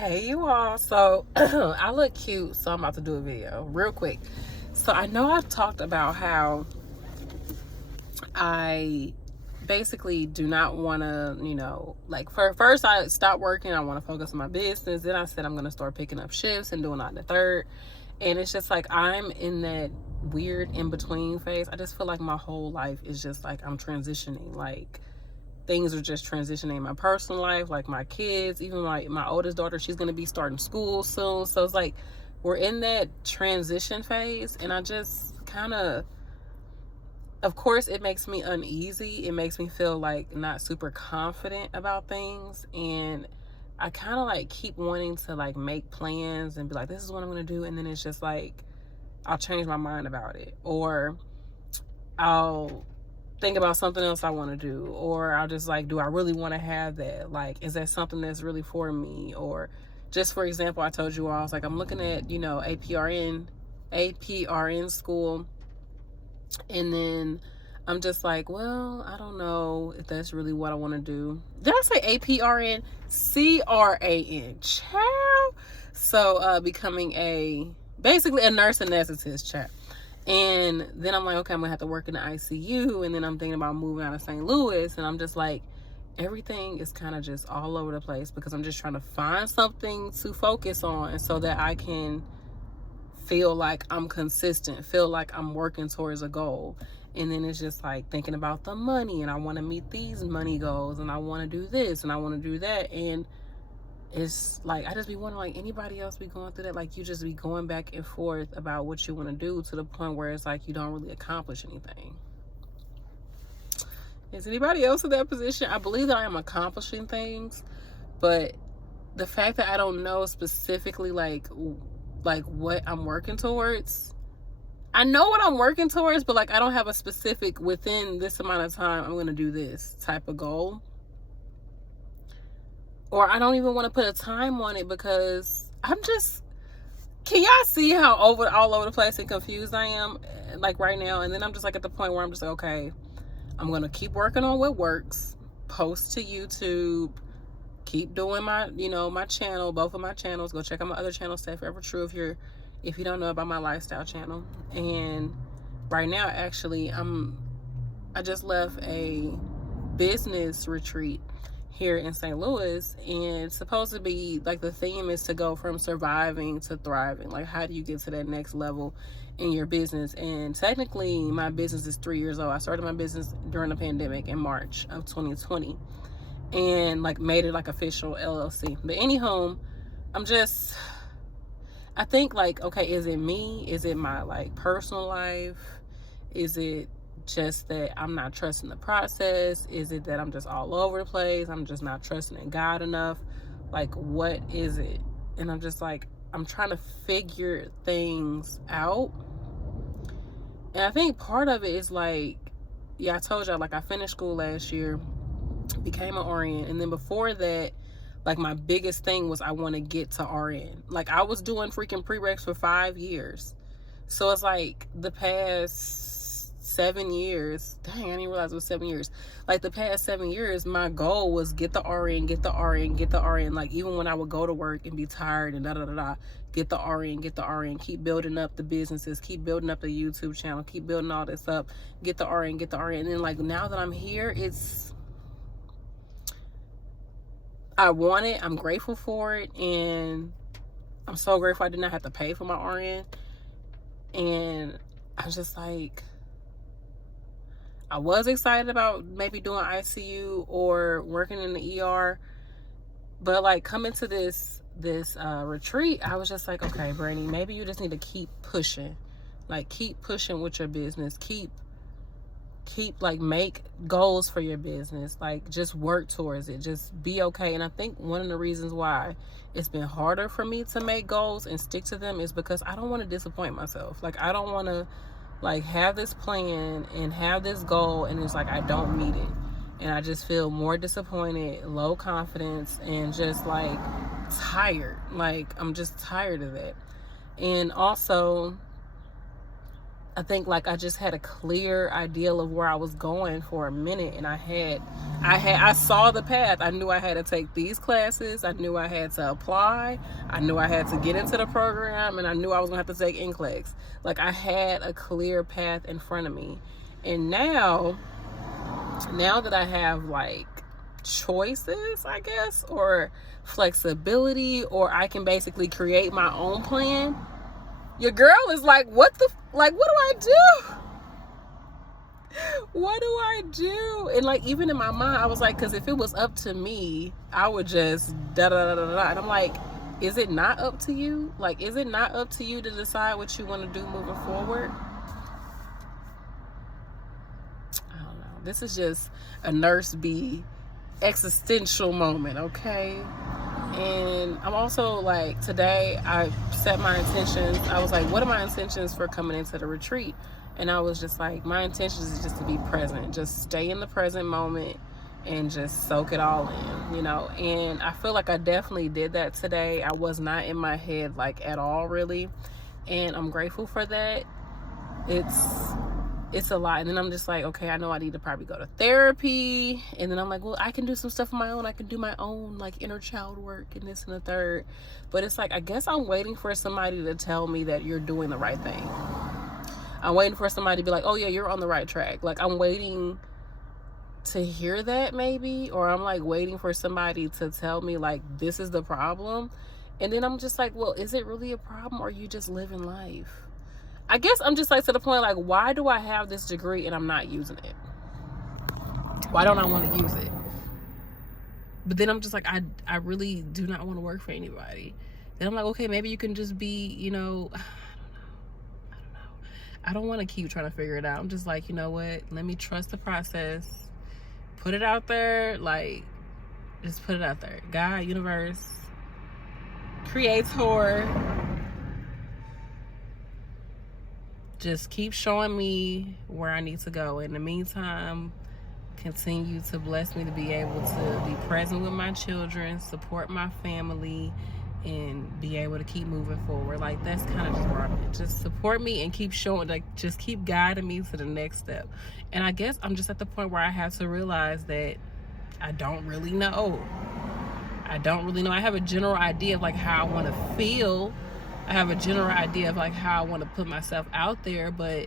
Hey you all, so I look cute, so I'm about to do a video real quick. So I know I've talked about how I basically do not want to, like first I stopped working, I want to focus on my business. Then I said I'm going to start picking up shifts and doing all the third. And it's just like I'm in that weird in between phase. I just feel like my whole life is just like I'm transitioning. Like things are just transitioning in my personal life, like my kids, even my oldest daughter, she's going to be starting school soon. So it's like we're in that transition phase, and I just kind of course it makes me uneasy. It makes me feel like not super confident about things, and I kind of like keep wanting to like make plans and be like, this is what I'm going to do, and then it's just like I'll change my mind about it, or I'll think about something else I want to do, or I'll just like, do I really want to have that? Like, is that something that's really for me? Or just for example, I told you all, I was like, I'm looking at, APRN school, and then I'm just like, well, I don't know if that's really what I want to do. Did I say APRN? CRAN, child. So becoming basically a nurse anesthetist, child. And then I'm like, okay, I'm gonna have to work in the ICU, and then I'm thinking about moving out of St. Louis, and I'm just like, everything is kind of just all over the place because I'm just trying to find something to focus on so that I can feel like I'm consistent, feel like I'm working towards a goal. And then it's just like thinking about the money, and I want to meet these money goals, and I want to do this, and I want to do that. And it's like I just be wondering, like, anybody else be going through that? Like, you just be going back and forth about what you want to do to the point where it's like you don't really accomplish anything. Is anybody else in that position? I believe that I am accomplishing things, but the fact that I don't know specifically like what I'm working towards. I know what I'm working towards, but like I don't have a specific within this amount of time I'm going to do this type of goal. Or I don't even want to put a time on it because I'm just, can y'all see how all over the place and confused I am like right now? And then I'm just like at the point where I'm just like, okay, I'm going to keep working on what works, post to YouTube, keep doing my, my channel, both of my channels. Go check out my other channel, Stay Forever True, if you don't know about my lifestyle channel. And right now, actually, I just left a business retreat here in St. Louis, and it's supposed to be like the theme is to go from surviving to thriving. Like, how do you get to that next level in your business? And technically my business is 3 years old. I started my business during the pandemic in March of 2020, and like made it like official LLC. But anyhow, I think like, okay, is it me? Is it my like personal life? Is it just that I'm not trusting the process? Is it that I'm just all over the place? I'm just not trusting in God enough? Like, what is it? And I'm just like, I'm trying to figure things out. And I think part of it is like, yeah, I told y'all, like I finished school last year, became an RN, and then before that, like my biggest thing was I want to get to RN. Like I was doing freaking prereqs for 5 years. So it's like the past 7 years, dang, I didn't realize it was 7 years. Like the past 7 years, my goal was get the RN, get the RN, get the RN. Like even when I would go to work and be tired and get the RN, get the RN, keep building up the businesses, keep building up the YouTube channel, keep building all this up, get the RN, get the RN. And then like now that I'm here, I want it, I'm grateful for it, and I'm so grateful I did not have to pay for my RN. And I'm just like, I was excited about maybe doing ICU or working in the ER, but like coming to this retreat, I was just like, okay, Brandy, maybe you just need to keep pushing. Like keep pushing with your business, keep like make goals for your business, like just work towards it, just be okay. And I think one of the reasons why it's been harder for me to make goals and stick to them is because I don't want to disappoint myself. Like I don't want to like have this plan and have this goal and it's like I don't meet it, and I just feel more disappointed, low confidence, and just like tired. Like I'm just tired of it. And also I think like I just had a clear ideal of where I was going for a minute, and I saw the path. I knew I had to take these classes. I knew I had to apply. I knew I had to get into the program, and I knew I was gonna have to take NCLEX. Like I had a clear path in front of me. And now that I have like choices, I guess, or flexibility, or I can basically create my own plan, your girl is like, what do I do? What do I do? And like, even in my mind, I was like, because if it was up to me, I would just da da da da da. And I'm like, is it not up to you? Like, is it not up to you to decide what you want to do moving forward? I don't know. This is just a nurse bee existential moment, okay? And I'm also like, today I set my intentions. I was like, what are my intentions for coming into the retreat? And I was just like, my intentions is just to be present, just stay in the present moment and just soak it all in, you know? And I feel like I definitely did that today. I was not in my head like at all, really. And I'm grateful for that. It's a lot. And then I'm just like, okay, I know I need to probably go to therapy. And then I'm like, well, I can do some stuff on my own. I can do my own like inner child work and this and the third. But it's like, I guess I'm waiting for somebody to tell me that you're doing the right thing. I'm waiting for somebody to be like, oh yeah, you're on the right track. Like I'm waiting to hear that maybe, or I'm like waiting for somebody to tell me like, this is the problem. And then I'm just like, well, is it really a problem, or are you just living life? I guess I'm just like to the point, like, why do I have this degree and I'm not using it? Why don't I want to use it? But then I'm just like, I really do not want to work for anybody. Then I'm like, okay, maybe you can just be, you know, I don't know. I don't want to keep trying to figure it out. I'm just like, you know what? Let me trust the process. Put it out there. Like, just put it out there. God, universe, creator, just keep showing me where I need to go. In the meantime, continue to bless me to be able to be present with my children, support my family, and be able to keep moving forward. Like, that's kind of just where I'm at. Just support me and keep showing, like, just keep guiding me to the next step. And I guess I'm just at the point where I have to realize that I don't really know. I have a general idea of like how I want to feel. I have a general idea of like how I want to put myself out there, but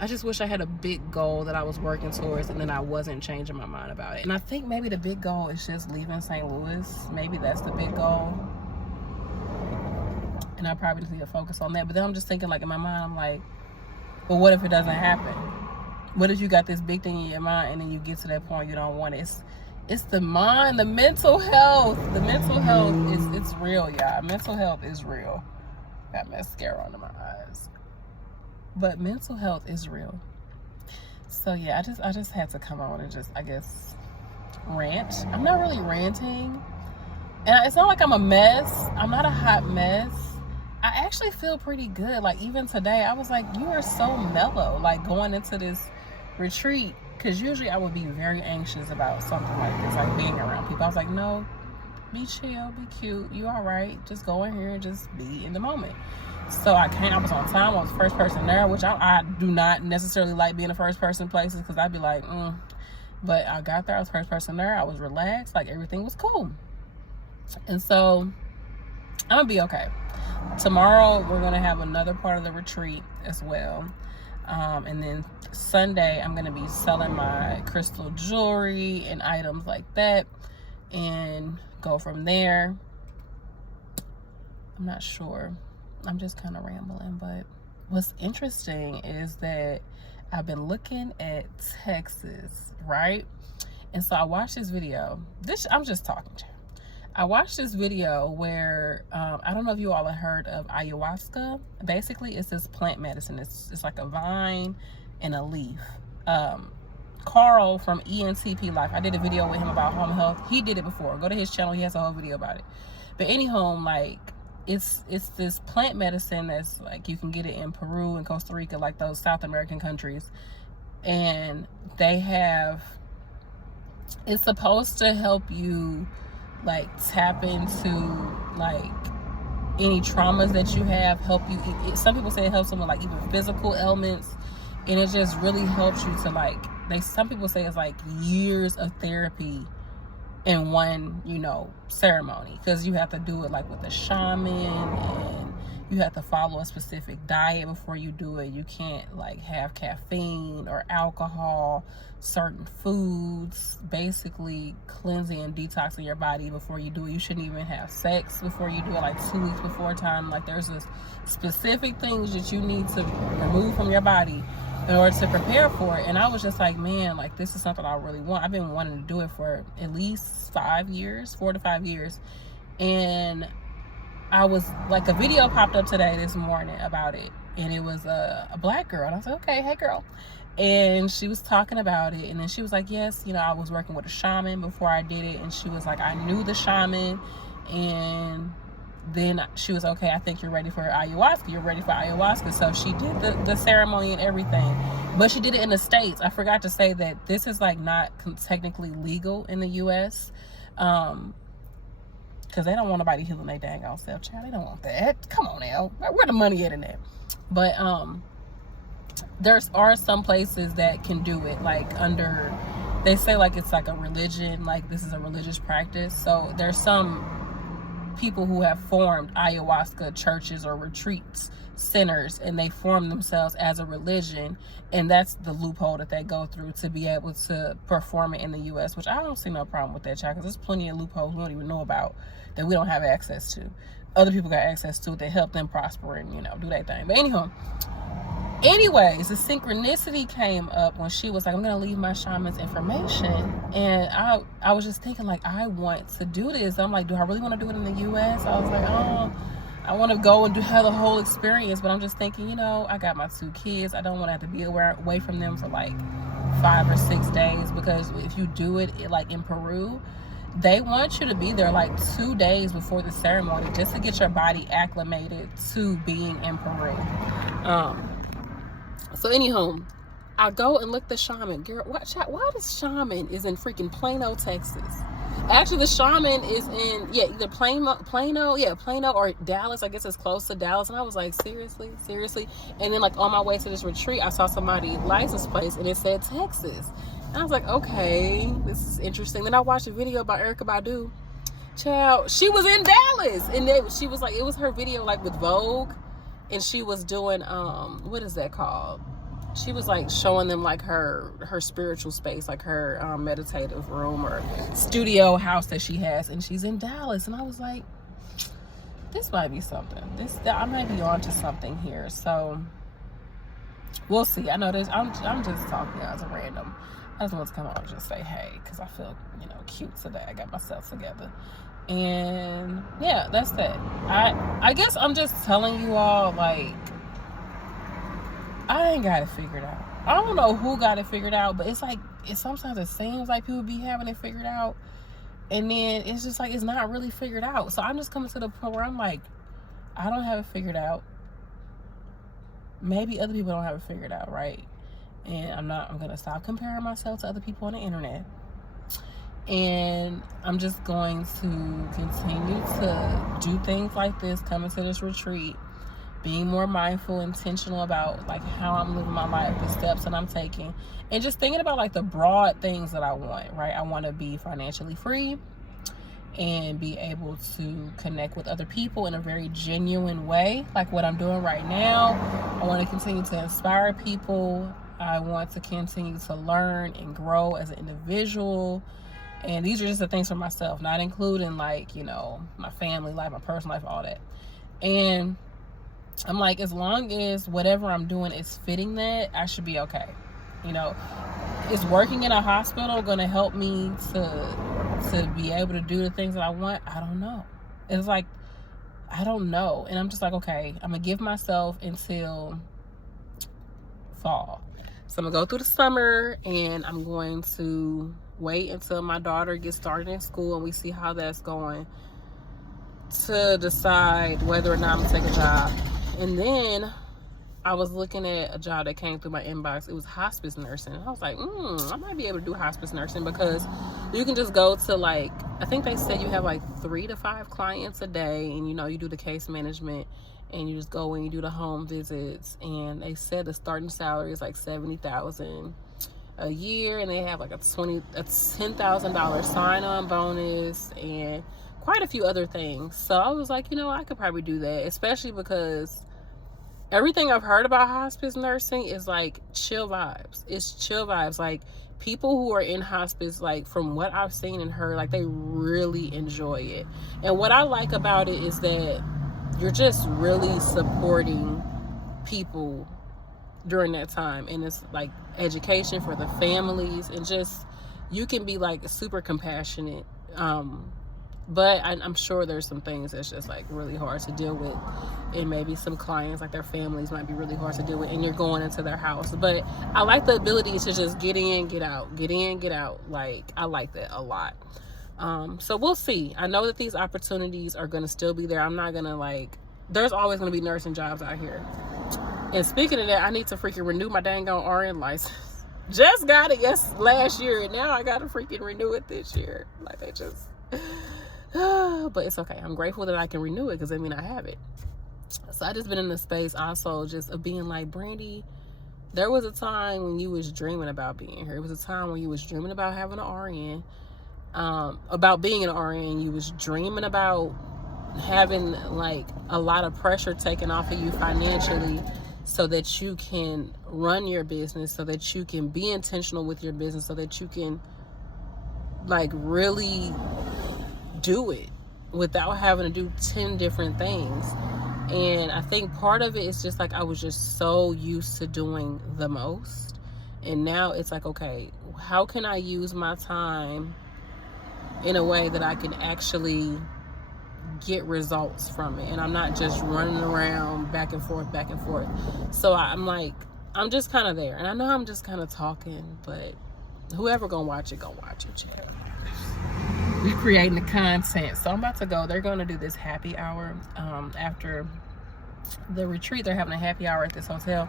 I just wish I had a big goal that I was working towards and then I wasn't changing my mind about it. And I think maybe the big goal is just leaving St. Louis. Maybe that's the big goal. And I probably just need to focus on that. But then I'm just thinking, like, in my mind, I'm like, well, what if it doesn't happen? What if you got this big thing in your mind and then you get to that point you don't want it? It's the mind, the mental health. The mental health it's real, y'all. Mental health is real. Got mascara under my eyes. But mental health is real. So yeah, I just had to come on and just, I guess, rant. I'm not really ranting. And it's not like I'm a mess. I'm not a hot mess. I actually feel pretty good. Like, even today, I was like, you are so mellow, like, going into this retreat. Because usually I would be very anxious about something like this, like being around people. I was like, no, be chill, be cute. You all right. Just go in here and just be in the moment. So I was on time. I was the first person there, which I do not necessarily like being the first person places because I'd be like, But I got there. I was the first person there. I was relaxed. Like, everything was cool. And so I'm going to be okay. Tomorrow, we're going to have another part of the retreat as well. And then Sunday, I'm going to be selling my crystal jewelry and items like that and go from there. I'm not sure. I'm just kind of rambling. But what's interesting is that I've been looking at Texas, right? And so I watched this video. I'm just talking to you. I watched this video where, I don't know if you all have heard of ayahuasca. Basically, it's this plant medicine. It's like a vine and a leaf. Carl from ENTP Life, I did a video with him about home health. He did it before. Go to his channel. He has a whole video about it. But anyhow, like, it's this plant medicine that's like, you can get it in Peru and Costa Rica, like those South American countries. And it's supposed to help you like tap into like any traumas that you have, help you. Some people say it helps them with like even physical ailments, and it just really helps you to like, some people say it's like years of therapy in one, you know, ceremony, because you have to do it like with a shaman, and you have to follow a specific diet before you do it. You can't like have caffeine or alcohol, certain foods, basically cleansing and detoxing your body before you do it. You shouldn't even have sex before you do it, like 2 weeks before time. Like there's this specific things that you need to remove from your body in order to prepare for it. And I was just like, man, like this is something I really want. I've been wanting to do it for at least 4 to 5 years. And I was like, a video popped up today, this morning, about it, and it was a black girl, and I was like, okay, hey girl, and she was talking about it, and then she was like, yes, you know, I was working with a shaman before I did it, and she was like, I knew the shaman, and then she was, okay, I think you're ready for ayahuasca. So she did the ceremony and everything, but she did it in the States. I forgot to say that this is like not technically legal in the US, because they don't want nobody healing their dang old self, child. They don't want that. Come on now. Where the money at in that? But there are some places that can do it, like under, they say like it's like a religion, like this is a religious practice. So there's some people who have formed ayahuasca churches or retreats centers, and they form themselves as a religion, and that's the loophole that they go through to be able to perform it in the US, which I don't see no problem with that, child, because there's plenty of loopholes we don't even know about that we don't have access to. Other people got access to it that help them prosper and, you know, do their thing. But anyways, the synchronicity came up when she was like, I'm gonna leave my shaman's information, and I was just thinking like, I want to do this. I'm like, do I really want to do it in the US? I was like, oh, I want to go and have the whole experience, but I'm just thinking, you know, I got my 2 kids. I don't want to have to be away from them for like 5 or 6 days, because if you do it like in Peru, they want you to be there like 2 days before the ceremony just to get your body acclimated to being in Peru. So anyhow, I go and look the shaman. Girl, why this shaman is in freaking Plano, Texas? Actually, the shaman is in, either Plano or Dallas. I guess it's close to Dallas. And I was like, seriously? And then like on my way to this retreat, I saw somebody's license plate and it said Texas. And I was like, okay, this is interesting. Then I watched a video about Erykah Badu. Child, she was in Dallas, and she was like, it was her video like with Vogue, and she was doing what is that called? She was like showing them like her spiritual space, like her meditative room or studio house that she has, and she's in Dallas. And I was like, this might be something. I might be onto something here. So we'll see. I know this. I'm just talking as a random. I just want to come on and just say hey, because I feel, you know, cute today. I got myself together. And yeah, that's that. I guess I'm just telling you all, like, I ain't got it figured out. I don't know who got it figured out, but it's like, sometimes it seems like people be having it figured out, and then it's just like, it's not really figured out. So I'm just coming to the point where I'm like, I don't have it figured out. Maybe other people don't have it figured out, right? And I'm gonna stop comparing myself to other people on the internet. And I'm just going to continue to do things like this, coming to this retreat, being more mindful, intentional about like how I'm living my life, the steps that I'm taking, and just thinking about like the broad things that I want, right? I want to be financially free and be able to connect with other people in a very genuine way, like what I'm doing right now. I want to continue to inspire people. I want to continue to learn and grow as an individual. And these are just the things for myself, not including like, you know, my family life, my personal life, all that. And I'm like, as long as whatever I'm doing is fitting that, I should be okay. You know, is working in a hospital going to help me to be able to do the things that I want? I don't know. It's like, I don't know. And I'm just like, okay, I'm going to give myself until fall. So I'm going to go through the summer, and I'm going to wait until my daughter gets started in school and we see how that's going to decide whether or not I'm going to take a job. And then I was looking at a job that came through my inbox. It was hospice nursing. I was like, I might be able to do hospice nursing, because you can just go to like I think they said you have like 3 to 5 clients a day, and you do the case management, and you just go and you do the home visits. And they said the starting salary is like $70,000 a year, and they have like a $10,000 sign-on bonus and quite a few other things. So I was like, I could probably do that, especially because everything I've heard about hospice nursing is like chill vibes. It's chill vibes. Like, people who are in hospice, like, from what I've seen and heard, like, they really enjoy it. And what I like about it is that you're just really supporting people during that time. And it's like education for the families, and just, you can be like super compassionate. But I'm sure there's some things that's just like really hard to deal with, and maybe some clients, like their families, might be really hard to deal with, and you're going into their house. But I like the ability to just get in, get out, get in, get out. Like, I like that a lot. So we'll see. I know that these opportunities are going to still be there. I'm not going to there's always going to be nursing jobs out here. And speaking of that, I need to freaking renew my dang on RN license. Just got it last year, and now I got to freaking renew it this year. Like, they just... But it's okay. I'm grateful that I can renew it, because I have it. So I just been in the space also just of being like, Brandy, there was a time when you was dreaming about being here. It was a time when you was dreaming about having an RN, about being an RN. You was dreaming about having like a lot of pressure taken off of you financially, so that you can run your business, so that you can be intentional with your business, so that you can like really do it without having to do 10 different things. And I think part of it is just like, I was just so used to doing the most, and now it's like, okay, how can I use my time in a way that I can actually get results from it, and I'm not just running around back and forth. So I'm just kind of there, and I know I'm just kind of talking, but whoever gonna watch it, we're creating the content. So I'm about to go. They're going to do this happy hour after the retreat. They're having a happy hour at this hotel.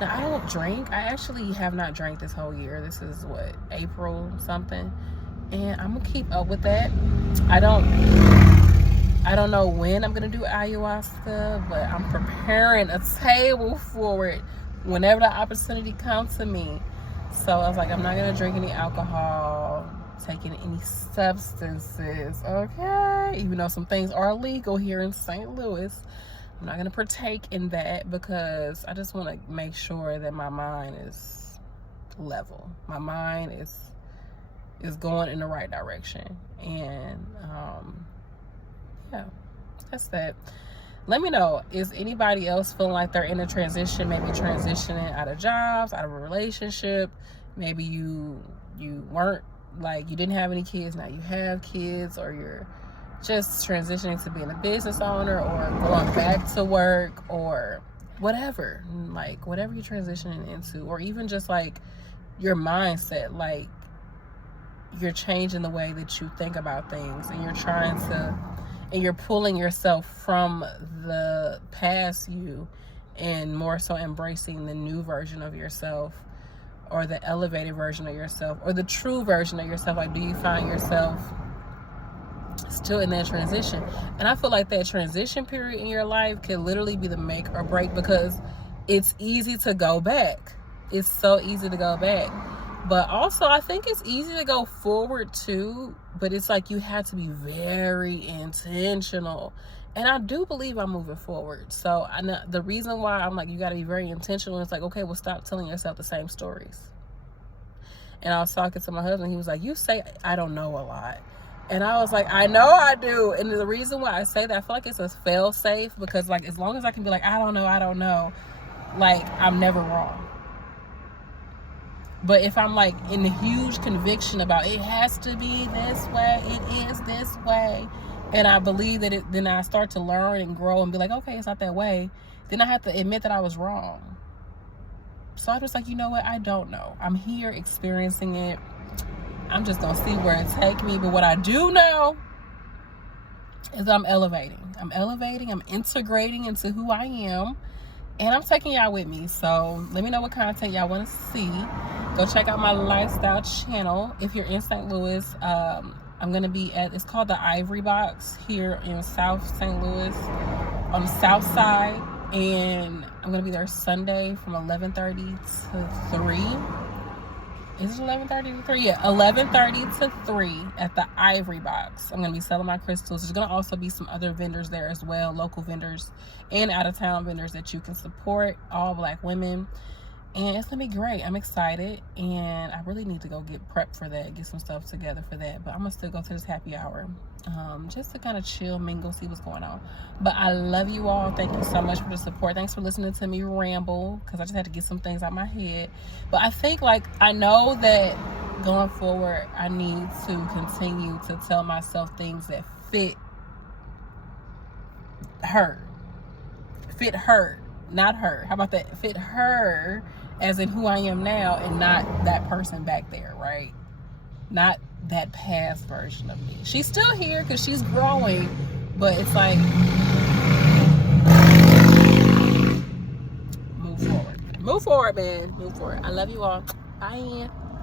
Now, I don't drink. I actually have not drank this whole year. This is what, April something, and I'm gonna keep up with that. I don't know when I'm gonna do ayahuasca, but I'm preparing a table for it whenever the opportunity comes to me. So I was like, I'm not gonna drink any alcohol, taking any substances, okay? Even though some things are illegal here in St. Louis, I'm not gonna partake in that, because I just want to make sure that my mind is level. My mind is going in the right direction. And yeah, that's that. Let me know, is anybody else feeling like they're in a transition, maybe transitioning out of jobs, out of a relationship? Maybe you weren't, like, you didn't have any kids, now you have kids, or you're just transitioning to being a business owner, or going back to work, or whatever, like whatever you're transitioning into, or even just like your mindset, like you're changing the way that you think about things, and you're pulling yourself from the past you, and more so embracing the new version of yourself, or the elevated version of yourself, or the true version of yourself. Like, do you find yourself still in that transition? And I feel like that transition period in your life can literally be the make or break, because it's easy to go back. It's so easy to go back. But also, I think it's easy to go forward too, but it's like you have to be very intentional. And I do believe I'm moving forward. So I know the reason why I'm like, you got to be very intentional. It's like, okay, well, stop telling yourself the same stories. And I was talking to my husband. He was like, you say I don't know a lot. And I was like, I know I do. And the reason why I say that, I feel like it's a fail safe, because like, as long as I can be like, I don't know, like, I'm never wrong. But if I'm like in the huge conviction about it has to be this way, it is this way, and I believe that then I start to learn and grow and be like, okay, it's not that way, then I have to admit that I was wrong. So I was like, you know what? I don't know. I'm here experiencing it. I'm just going to see where it takes me. But what I do know is I'm elevating. I'm integrating into who I am. And I'm taking y'all with me. So let me know what content y'all want to see. Go check out my lifestyle channel. If you're in St. Louis, I'm going to be at, it's called the Ivory Box here in South St. Louis on the south side. And I'm going to be there Sunday from 11:30 to 3. Is it 11:30 to 3? Yeah, 11:30 to 3 at the Ivory Box. I'm going to be selling my crystals. There's going to also be some other vendors there as well, local vendors and out-of-town vendors that you can support, all Black women. And it's going to be great. I'm excited, and I really need to go get prepped for that, get some stuff together for that. But I'm going to still go to this happy hour just to kind of chill, mingle, see what's going on. But I love you all. Thank you so much for the support. Thanks for listening to me ramble, because I just had to get some things out of my head. But I think, like, I know that going forward, I need to continue to tell myself things that fit her. Fit her, not her. How about that? Fit her, as in who I am now, and not that person back there, right? Not that past version of me. She's still here because she's growing, but it's like, move forward, man, move forward. I love you all. Bye.